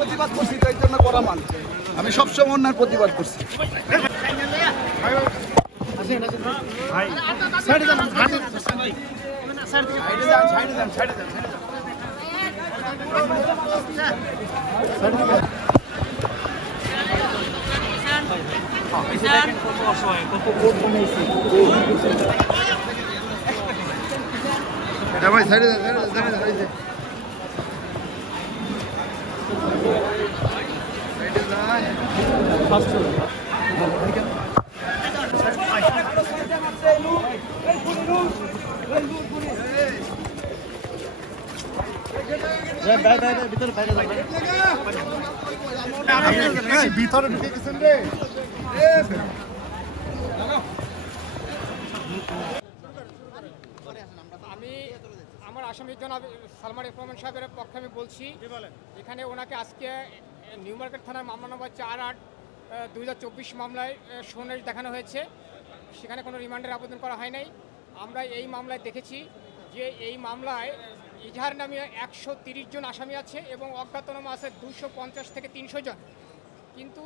প্রতিবাদ করছি, তাই জন্য করা মান। আমি সবসময় অন্যায় প্রতিবাদ করছি। ভাই সাইডে ভিতরে ঢুকে গেছেন রে। আমি আমার আসামি জনাব সালমান রহমান সাহেবের পক্ষে আমি বলছি, এখানে ওনাকে আজকে নিউ মার্কেট থানার মামলা নম্বর 4/8/2024 মামলায় সোনারি দেখানো হয়েছে। সেখানে কোনো রিমান্ডের আবেদন করা হয় নাই। আমরা এই মামলায় দেখেছি যে এই মামলায় ইজহার নামে 130 জন আসামি আছে এবং অজ্ঞাতনামা আছে 250 থেকে 300 জন। কিন্তু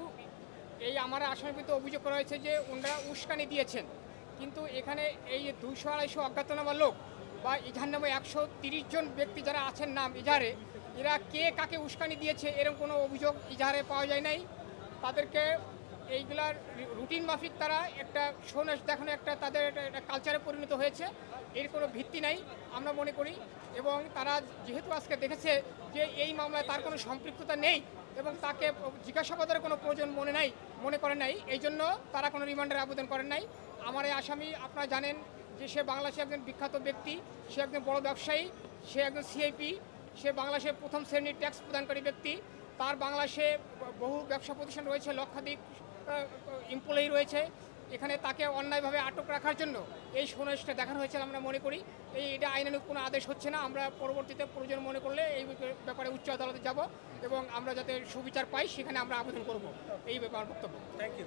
এই আমার আসামির বিরুদ্ধে অভিযোগ করা হয়েছে যে ওনারা উস্কানি দিয়েছেন। কিন্তু এখানে এই 200-250 অজ্ঞাতনামা লোক বা ইজহার নামে 130 জন ব্যক্তি যারা আছেন নাম ইজহারে, এরা কে কাকে উস্কানি দিয়েছে এরকম কোনো অভিযোগ ইজহারে পাওয়া যায় নাই। তাদেরকে এইগুলার রুটিন মাফিক তারা একটা সোনাস দেখানো একটা তাদের একটা কালচারে পরিণত হয়েছে, এর কোনো ভিত্তি নাই আমরা মনে করি। এবং তারা যেহেতু আজকে দেখেছে যে এই মামলায় তার কোনো সম্পৃক্ততা নেই এবং তাকে জিজ্ঞাসাবাদের কোনো প্রয়োজন মনে করেন নাই, এই জন্য তারা কোনো রিমান্ডের আবেদন করেন নাই। আমার এই আসামি আপনারা জানেন যে সে বাংলাদেশে একজন বিখ্যাত ব্যক্তি, সে একজন বড় ব্যবসায়ী, সে একজন সিআইপি, সে বাংলাদেশের প্রথম শ্রেণীর ট্যাক্স প্রদানকারী ব্যক্তি। তার বাংলাদেশে বহু ব্যবসা প্রতিষ্ঠান রয়েছে, লক্ষাধিক এমপ্লয়ি রয়েছে। এখানে তাকে অন্যায়ভাবে আটক রাখার জন্য এই সমাবেশটা দেখানো হয়েছিল আমরা মনে করি। এটা আইনানুগ কোনো আদেশ হচ্ছে না। আমরা পরবর্তীতে প্রয়োজন মনে করলে এই ব্যাপারে উচ্চ আদালতে যাব এবং আমরা যাতে সুবিচার পাই সেখানে আমরা আবেদন করব। এই ব্যাপার বক্তব্য। Thank you.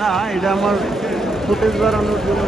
না, এটা আমার ফুটেজ বাড়ানোর জন্য।